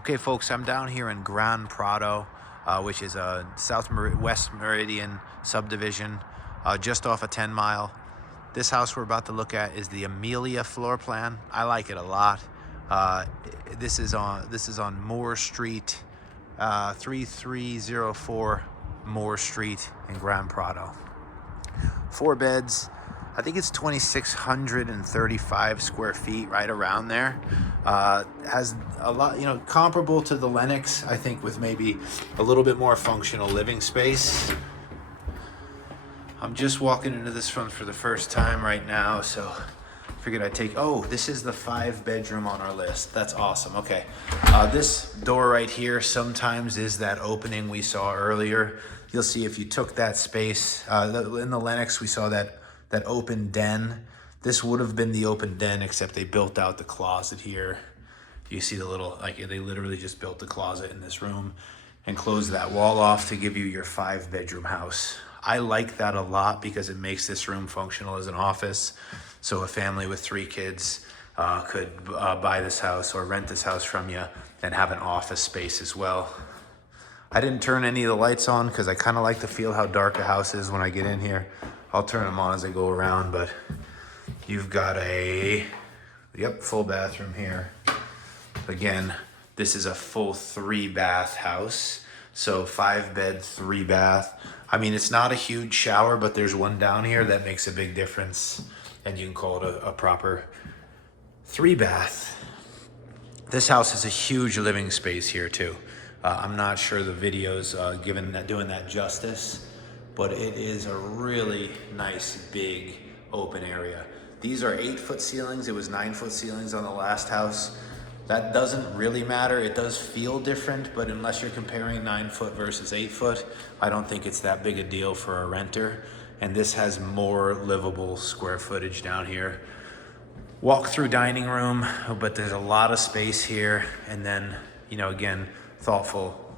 Okay, folks, I'm down here in Prado, which is a West Meridian subdivision, just off a 10 Mile. This house we're about to look at is the Amelia floor plan. I like it a lot. Uh, this is on Morere Street, 3304 Morere Street in Prado. 4 beds. I think it's 2,635 square feet, right around there. Has a lot, comparable to the Lennox, I think, with maybe a little bit more functional living space. I'm just walking into this one for the first time right now, so figured I'd this is the 5 bedroom on our list. That's awesome. Okay. This door right here sometimes is that opening we saw earlier. You'll see if you took that space, in the Lennox, we saw that open den. This would have been the open den, except they built out the closet here. You see the little, they literally just built the closet in this room and closed that wall off to give you your 5 bedroom house. I like that a lot because it makes this room functional as an office. So a family with 3 kids could buy this house or rent this house from you and have an office space as well. I didn't turn any of the lights on because I kind of like to feel how dark a house is when I get in here. I'll turn them on as I go around, but you've got full bathroom here. Again, this is a full 3-bath house. So 5 bed, 3 bath. I mean, it's not a huge shower, but there's one down here that makes a big difference. And you can call it a proper 3 bath. This house has a huge living space here too. I'm not sure the video's doing that justice, but it is a really nice, big, open area. These are 8-foot ceilings. It was 9-foot ceilings on the last house. That doesn't really matter. It does feel different, but unless you're comparing 9-foot versus 8-foot, I don't think it's that big a deal for a renter. And this has more livable square footage down here. Walk-through dining room, but there's a lot of space here. And then, again, thoughtful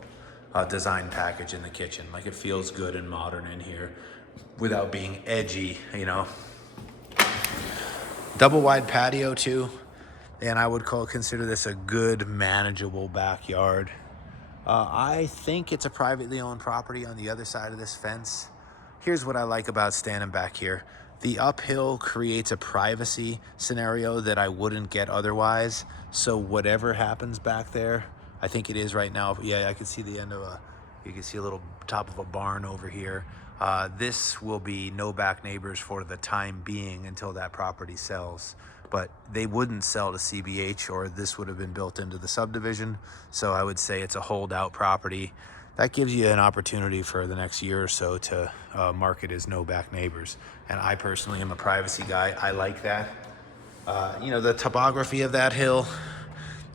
design package in the kitchen. Like, it feels good and modern in here without being edgy, Double wide patio too. And I would consider this a good, manageable backyard. I think it's a privately owned property on the other side of this fence. Here's what I like about standing back here. The uphill creates a privacy scenario that I wouldn't get otherwise. So whatever happens back there, I think it is right now. Yeah, I can see the end of you can see a little top of a barn over here. This will be no back neighbors for the time being until that property sells. But they wouldn't sell to CBH, or this would have been built into the subdivision. So I would say it's a holdout property. That gives you an opportunity for the next year or so to market as no back neighbors. And I personally am a privacy guy. I like that. The topography of that hill,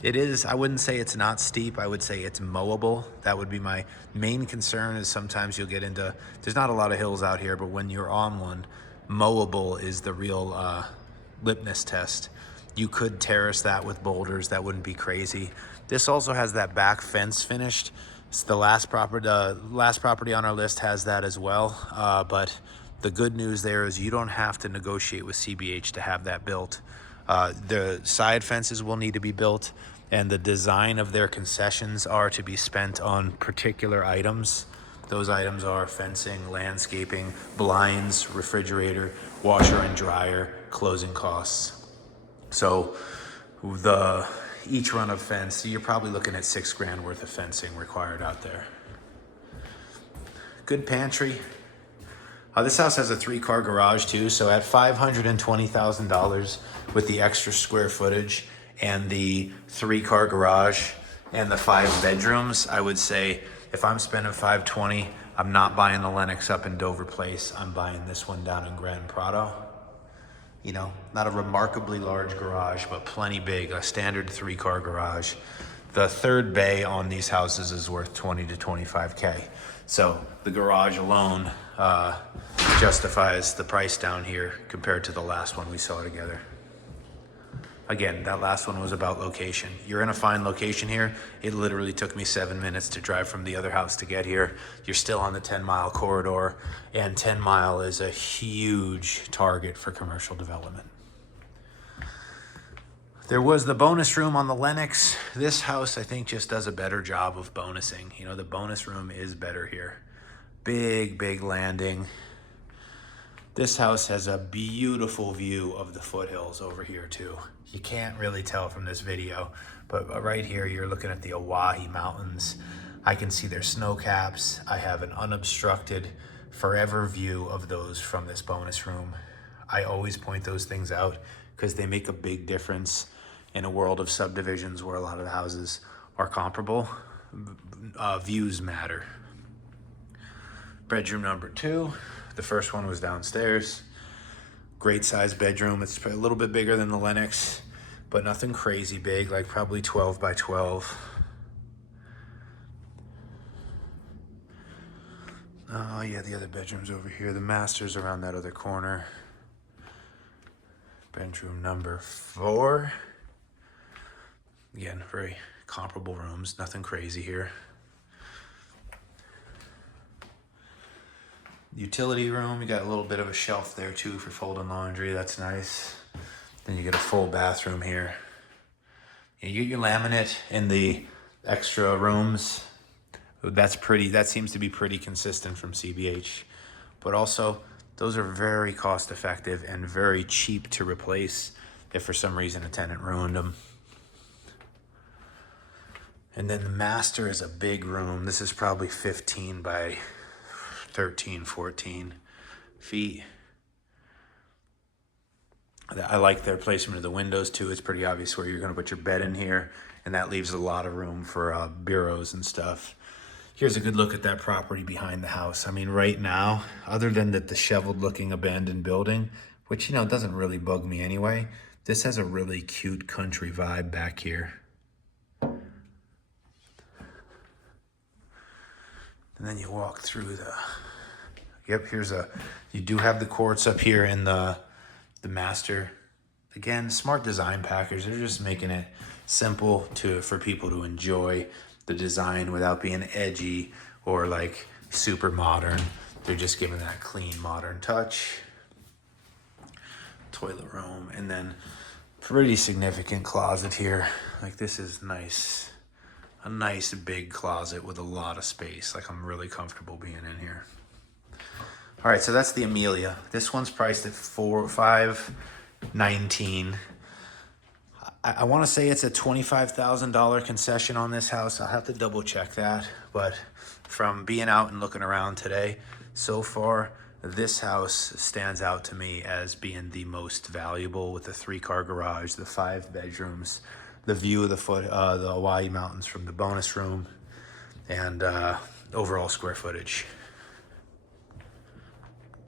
I wouldn't say it's not steep. I would say it's mowable. That would be my main concern, is sometimes you'll get into, there's not a lot of hills out here, but when you're on one, mowable is the real litmus test. You could terrace that with boulders. That wouldn't be crazy. This also has that back fence finished. It's the last property on our list has that as well. But the good news there is you don't have to negotiate with CBH to have that built. The side fences will need to be built, and the design of their concessions are to be spent on particular items. Those items are fencing, landscaping, blinds, refrigerator, washer and dryer, closing costs. So each run of fence, you're probably looking at $6,000 worth of fencing required out there. Good pantry. This house has a 3-car garage too, so at $520,000 with the extra square footage and the 3-car garage and the 5 bedrooms, I would say if I'm spending $520, I'm not buying the Lennox up in Dover Place. I'm buying this one down in Prado. Not a remarkably large garage, but plenty big, a standard 3-car garage. The 3rd bay on these houses is worth $20 to $25K. So the garage alone justifies the price down here compared to the last one we saw together. Again, that last one was about location. You're in a fine location here. It literally took me 7 minutes to drive from the other house to get here. You're still on the 10-mile corridor, and 10 Mile is a huge target for commercial development. There was the bonus room on the Lennox. This house, I think, just does a better job of bonusing. You know, the bonus room is better here. Big, big landing. This house has a beautiful view of the foothills over here too. You can't really tell from this video, but right here you're looking at the Oahe Mountains. I can see their snow caps. I have an unobstructed forever view of those from this bonus room. I always point those things out because they make a big difference in a world of subdivisions where a lot of the houses are comparable. Views matter. Bedroom number 2. The first one was downstairs. Great sized bedroom. It's a little bit bigger than the Lennox, but nothing crazy big, like probably 12 by 12. Oh yeah, the other bedroom's over here. The master's around that other corner. Bedroom number 4. Again, very comparable rooms, nothing crazy here. Utility room, you got a little bit of a shelf there too for folding laundry, that's nice. Then you get a full bathroom here. You get your laminate in the extra rooms. That seems to be pretty consistent from CBH. But also, those are very cost effective and very cheap to replace if for some reason a tenant ruined them. And then the master is a big room. This is probably 15 by 13, 14 feet. I like their placement of the windows too. It's pretty obvious where you're gonna put your bed in here, and that leaves a lot of room for bureaus and stuff. Here's a good look at that property behind the house. I mean, right now, other than the disheveled looking abandoned building, which, you know, doesn't really bug me anyway, this has a really cute country vibe back here. And then you walk through you do have the courts up here in the master. Again, smart design packers. They're just making it simple for people to enjoy the design without being edgy or like super modern. They're just giving that clean modern touch. Toilet room, and then pretty significant closet here. Like, this is nice. A nice big closet with a lot of space. Like, I'm really comfortable being in here. All right, so that's the Amelia. This one's priced at $519,000. I want to say it's a $25,000 concession on this house. I'll have to double check that, but from being out and looking around today, so far, this house stands out to me as being the most valuable, with the 3-car garage, the 5 bedrooms, the view of the Hawaii Mountains from the bonus room, and overall square footage.